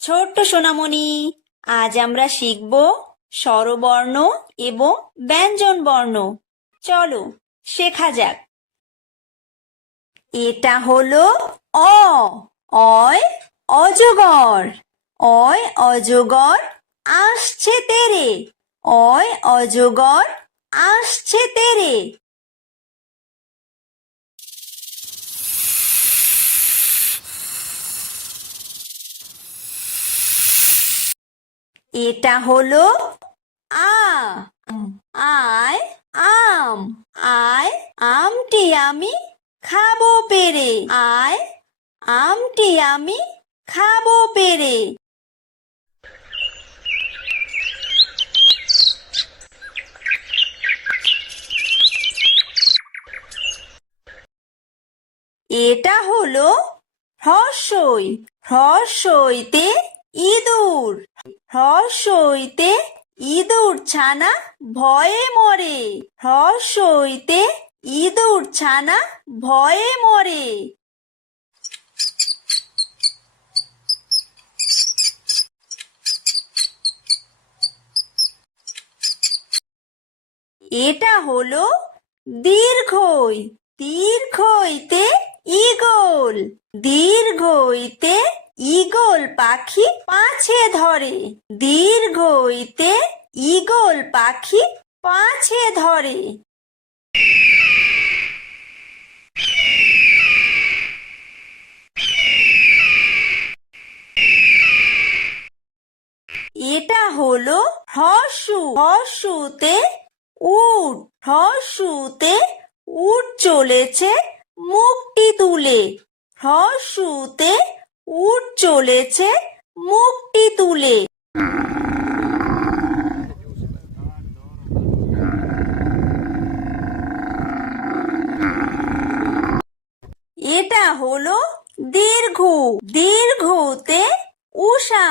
ছোট্ট সোনামণি, আজ আমরা শিখব স্বরবর্ণ এবং ব্যঞ্জন বর্ণ। চলো শেখা যাক। এটা হলো অ। অয় অজগর। অয় অজগর আসছে তেরে। অয় অজগর আসছে তেরে। এটা হলো আ। আয় আম। আয় আমটি আমি খাবো পেরে। আয় আমটি আমি খাবো পেরে। এটা হলো হ্রস্বই। হ্রস্বইতে ইঁদুর। হ্রস্বইতে ইঁদুর ছানা ভয়ে মরে। হ্রস্বইতে ইঁদুর ছানা ভয়ে মরে। এটা হলো দীর্ঘই। দীর্ঘইতে ঈগল। দীর্ঘইতে ঈগল পাখি পাছে ধরে। দীর্ঘইতে ঈগল পাখি পাছে ধরে। এটা হলো হ্রস্ব। হ্রস্বতে উট। হ্রস্বতে উট চলেছে মুখটি তুলে। হ্রস্বতে উট চলেছে মুখটি তুলে। এটা হলো দীর্ঘ। দীর্ঘতে উষা।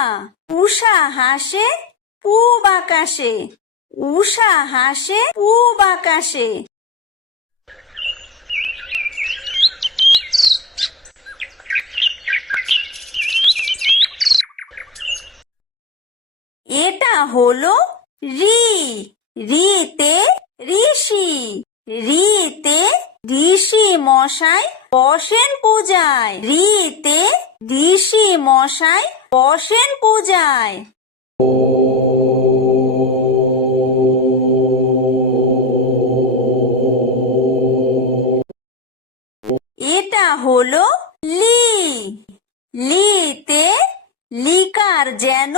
উষা হাসে পূব আকাশে। উষা হাসে পূব আকাশে। এটা হলো ঋ। ঋতে ঋষি। ঋতে ঋষি মশাই বসেন পূজায়। ঋতে ঋষি মশাই বসেন পূজায়। এটা হলো লি। লিতে লিকার যেন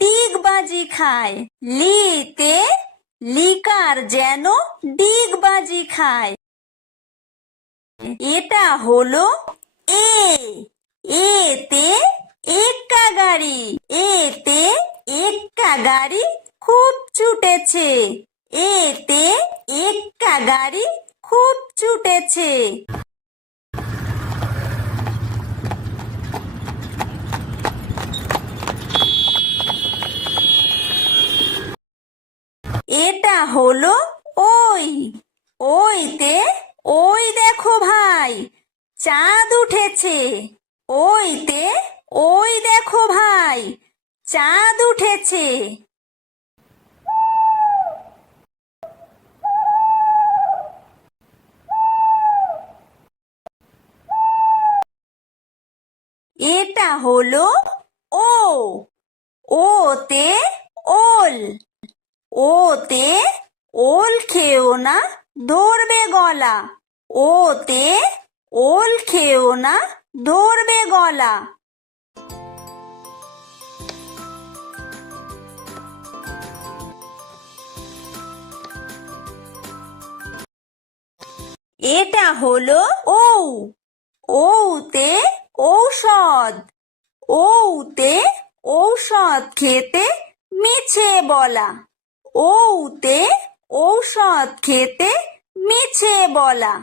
ডিগবাজি খায়। লিতে লিকার যেন ডিগবাজি খায়। এটা হলো এ। এতে এক্কা গাড়ি। এতে এক্কা গাড়ি খুব ছুটেছে। এতে এক্কা গাড়ি খুব ছুটেছে। এটা হলো ওই। ওইতে ওই দেখো ভাই চাঁদ উঠেছে। ওইতে ওই দেখো ভাই চাঁদ উঠেছে। এটা হলো ও। ওতে ওল। ওতে ওল খেও না ধরবে গলা। ওতে ওল খেও না ধরবে গলা। এটা হলো ঔ। ঔতে ঔষধ। ঔতে ঔষধ খেতে মিছে বলা। ঔতে ঔষধ খেতে মিছে বলা।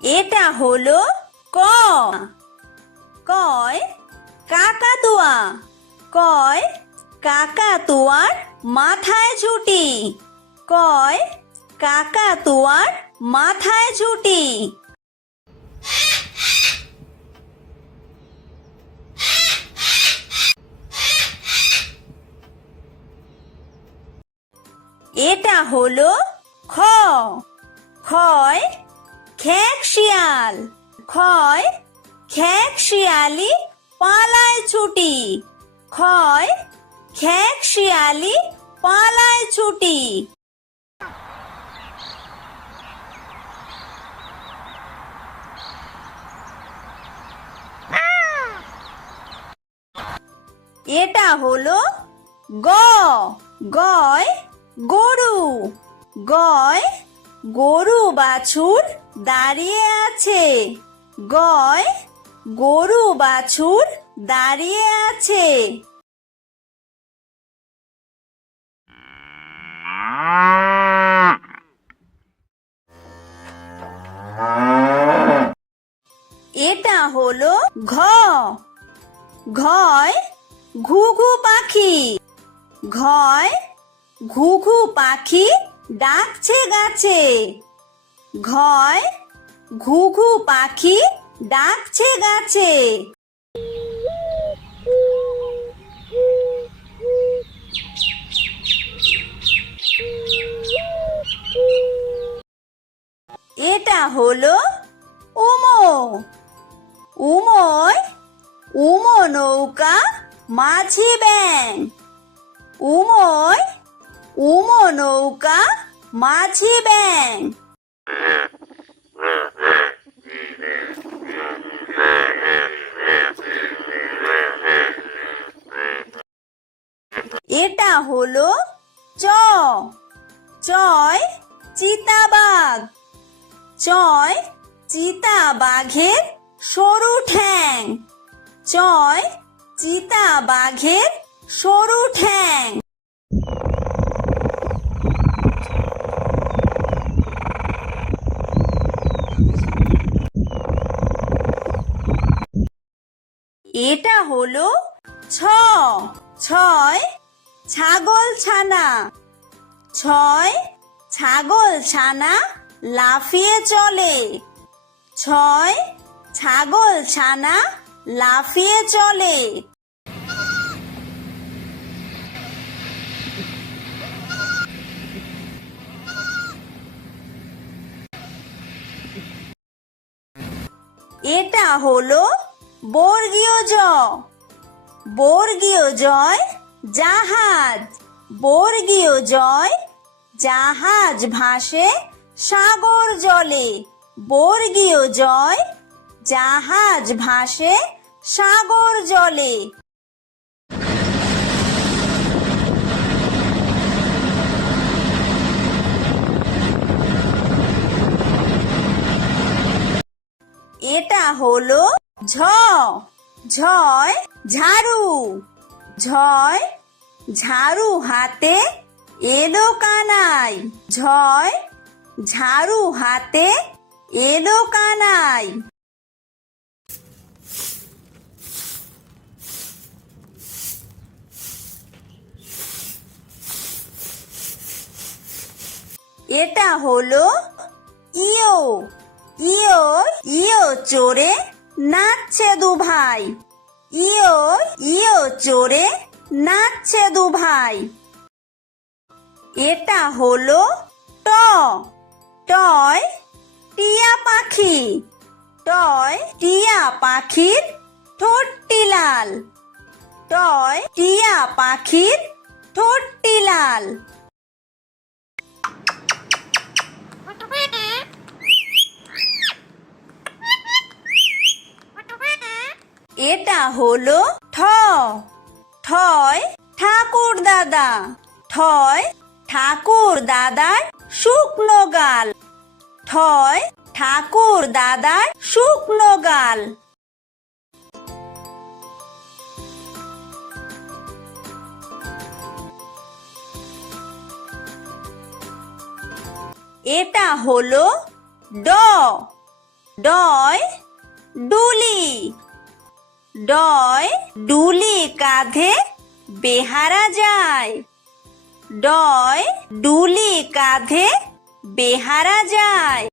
এটা হলো ক। কয় কাকাতুয়া। কয় কাকাতুয়ার মাথায় ঝুঁটি। কয় কাকাতুয়ার মাথায় ঝুঁটি। এটা হলো খ। খয় খেক শিয়াল। খয় খেক শিয়ালি পালায় ছুটি। খয় খেক শিয়ালি পালায় ছুটি। এটা হলো গ। গয় গরু। গয় গরু বাছুর দাঁড়িয়ে আছে। গয় গরু বাছুর দাঁড়িয়ে আছে। এটা হলো ঘ। ঘয় ঘুঘু পাখি। ঘয় ঘুঘু পাখি ডাকছে গাছে। ঘয় ঘুঘু পাখি ডাকছে গাছে। এটা হলো উমো। উমোয় উমো নৌকা মাঝি ব্যাং। উমোয় উমো নৌকা মাঝি ব্যাং। এটা হলো চ। চয় চিতাবাঘ। চয় চিতাবাঘের সরু ঠ্যাং। চয় চিতাবাঘের সরু ঠ্যাং। এটা হলো ছ। ছয় ছাগল ছানা। ছয় ছাগল ছানা লাফিয়ে চলে। ছয় ছাগল ছানা লাফিয়ে চলে। এটা হলো বর্গীয় জ। বর্গীয় জয় জাহাজ। বর্গীয় জয় জাহাজ ভাসে সাগর জলে। বর্গীয় জয় জাহাজ ভাসে সাগর জলে। এটা হলো ঝ। ঝয় ঝাড়ু। ঝয় ঝাড়ু হাতে এলো কানাই। ঝয় ঝাড়ু হাতে এলো কানাই। এটা হলো ইয়ো। ইয়ো ইয়ো চড়ে নাচছে দু ভাই। ইয়ো ইয়ো চড়ে নাচছে দু ভাই। এটা হলো ট। টয় টিয়া পাখি। টয় টিয়া পাখির ঠোঁটটি লাল। টয় টিয়া পাখির ঠোঁটটি লাল। এটা হলো ঠ। ঠয় ঠাকুর দাদা। ঠয় ঠাকুর দাদার শুকনো গাল। ঠয় ঠাকুর দাদার শুকনো গাল। এটা হলো ড। ডয় ডুলি। ডয় ডুলি কাঁধে বেহারা যায়। ডয় ডুলি কাঁধে বেহারা যায়।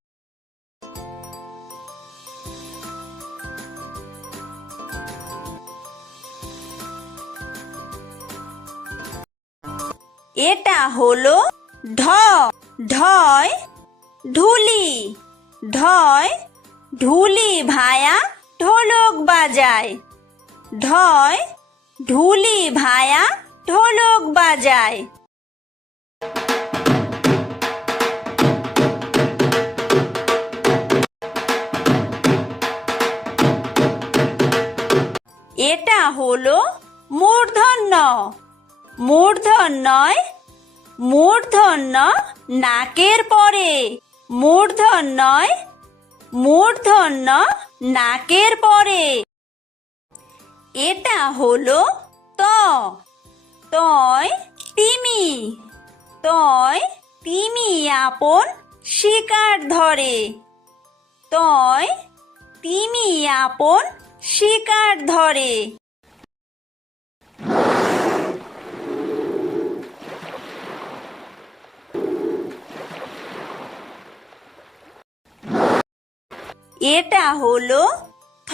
এটা হলো ঢ। ঢয় ঢুলি। ঢয় ঢুলি ভায়া ঢোলক বাজায়। ঢয় ঢুলি ভায়া ঢোলক বাজায়। এটা হলো মূর্ধন্য। মূর্ধন্যয় মূর্ধন্য নাকের পরে। মূর্ধন্যয় মূর্ধন্য নাকের পরে। এটা হলো ত। তয় তিমি। তয় তিমি আপন শিকার ধরে। তয় তিমি আপন শিকার ধরে। এটা হলো থ।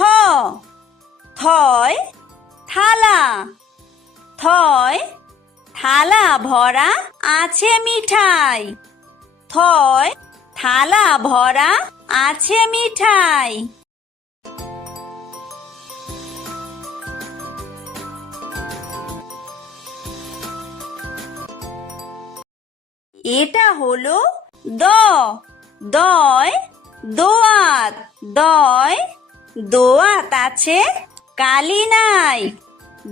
থয় থালা। থয় থালা ভরা আছে মিঠাই। থয় থালা ভরা আছে মিঠাই। এটা হলো দ। দয় দোয়াত। দয় দোয়াত আছে কালি নাই।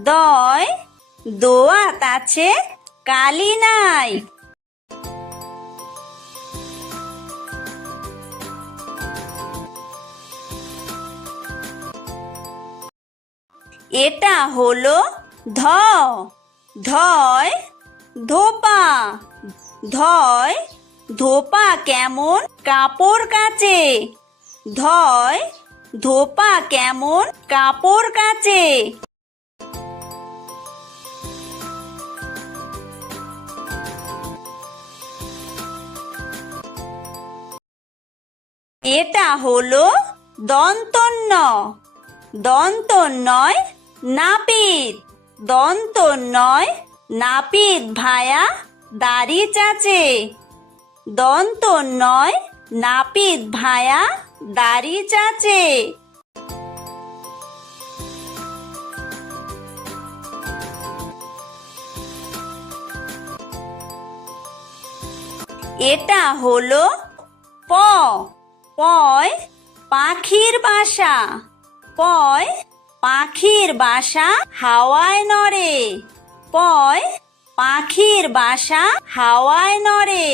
দয় দোয়াত আছে কালি নাই। এটা হলো ধ। ধয় ধোপা। ধয় ধোপা কেমন কাপড় কাচে। ধয় ধোপা কেমন কাপড় কাচে। এটা হলো দন্তন্য। দন্তন্যয় নাপিত। দন্তন্যয় নাপিত ভায়া দাড়ি চাচে। দন্তন্যয় নাপিত ভায়া দাড়ি চাচে। এটা হলো প। পয় পাখির বাসা। পয় পাখির বাসা হাওয়ায় নড়ে। পয় পাখির বাসা হাওয়ায় নড়ে।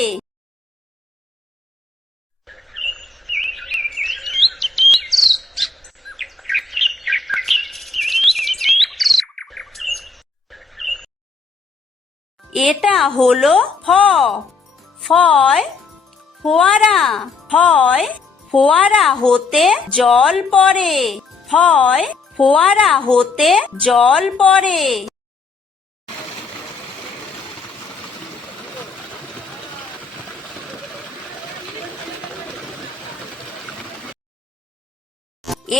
এটা হলো ফ। ফয় ফোয়ারা। ফয় ফোয়ারা হতে জল পড়ে। ফয় ফোয়ারা হতে জল পড়ে।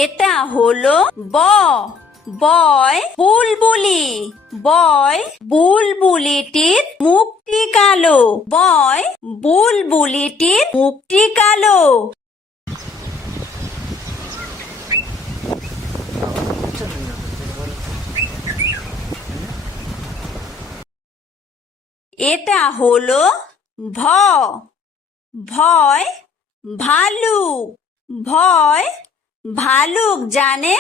এটা হলো ব। বয় বুলবুলি। বয় বুলবুলিটির মুখটি কালো। বয় বুলবুলিটির মুখটি কালো। এটা হলো ভ। ভয় ভালুক। ভয় ভালুক জানে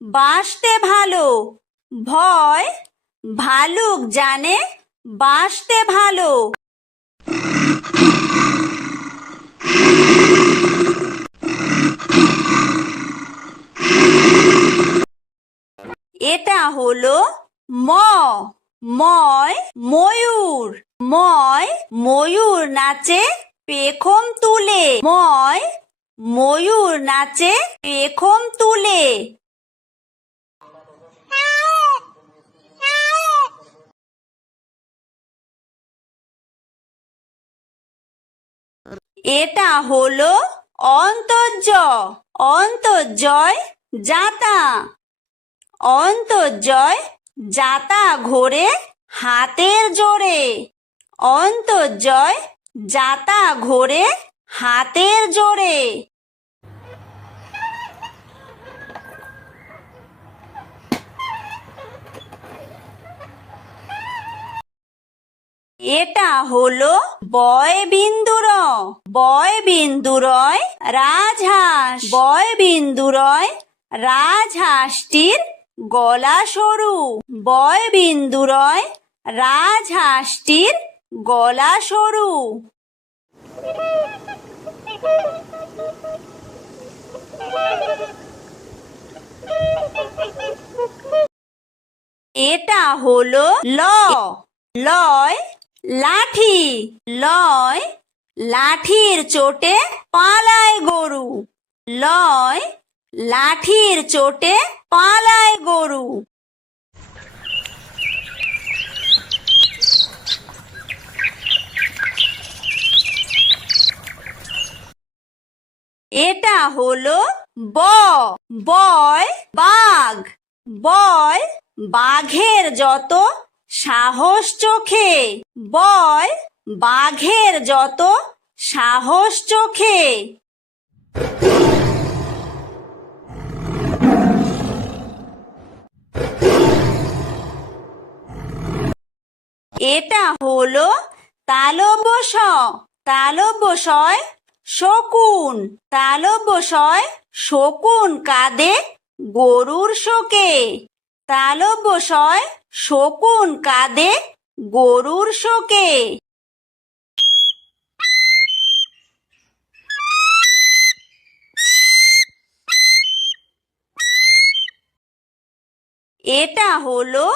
বাঁচতে ভালো। ভয় ভালুক জানে বাঁচতে ভালো। এটা হলো ম। ময় ময়ূর। ময় ময়ূর নাচে পেখম তুলে। ময় ময়ূর নাচে পেখম তুলে। এটা হলো অন্তর্জ অন্তর্জয় যাতা অন্তর্জয় যাতা ঘোরে হাতের জোরে অন্তর্জয় যাতা ঘোরে হাতের জোরে এটা হলো বয়বিন্দুর বয়বিন্দুরয় রাজহাঁস বয়বিন্দুরয় রাজহাঁসটির গলা সরু বয়বিন্দুরয় রাজহাঁসটির গলা সরু এটা হলো লয় লাঠি লয় লাঠির চোটে পালায় গরু লয় লাঠির চোটে পালায় গরু এটা হলো বয় বাঘ বয় বাঘের যত সাহস চোখে বয় বাঘের যত সাহস চোখে এটা হলো তালব্যশয় শকুন তালব্যশয় শকুন কাঁদে গরুর শোকে তালব্যশয় শকুন কাঁদে গরুর শোকে এটা হলো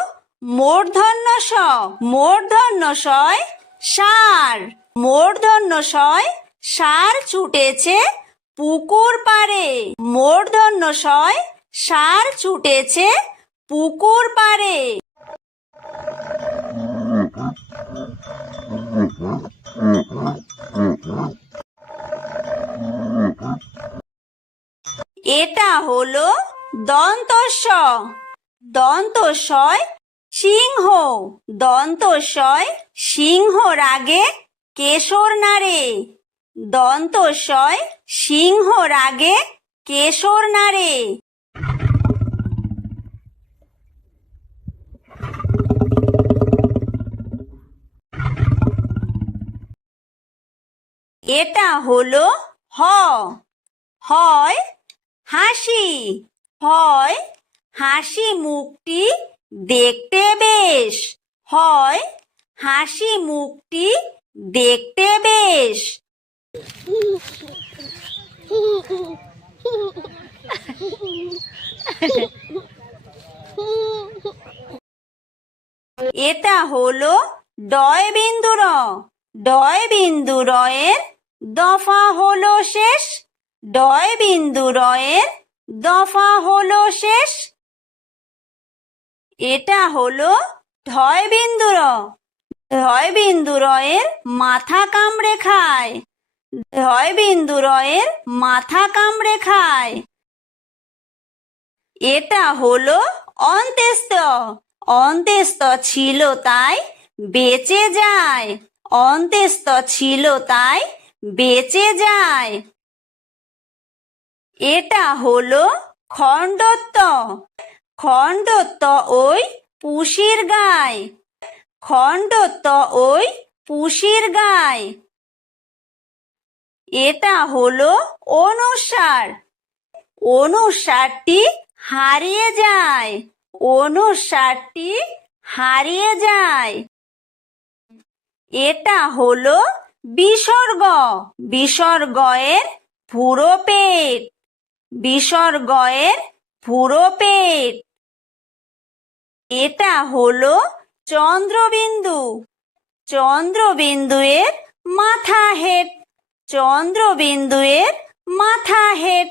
মূর্ধন্যশয় ষাঁড় মূর্ধন্যশয় ষাঁড় ছুটেছে পুকুর পাড়ে মূর্ধন্যশয় ষাঁড় ছুটেছে পুকুর পাড়ে এটা হলো দন্তস্বয় সিংহ দন্তস্বয় সিংহ রাগে কেশর নাড়ে দন্তস্বয় সিংহ রাগে কেশর নাড়ে এটা হলো হয় হাসি মুখটি দেখতে বেশ হয় হাসি মুখটি দেখতে বেশ এটা হলো ডয়বিন্দুরয়ের দফা হলো শেষ ডয়বিন্দুরয়ের দফা হলো শেষ এটা হলো ধয়বিন্দুরয়ের মাথা কামড়ে খায় ধয়বিন্দুরয়ের মাথা কামড়ে খায় এটা হলো অন্ত্যেস্ত ছিল তাই বেঁচে যায় অন্ত্যেস্ত ছিল তাই বেঁচে যায় এটা হলো খণ্ডত্ব ওই পুষির গায় খণ্ডত্ব ওই পুষির গায় এটা হলো অনুসারটি হারিয়ে যায় অনুসারটি হারিয়ে যায় এটা হলো বিসর্গয়ের পুরো পেট বিসর্গয়ের পুরো পেট এটা হলো চন্দ্রবিন্দুয়ের মাথা হেড চন্দ্রবিন্দুয়ের মাথা হেড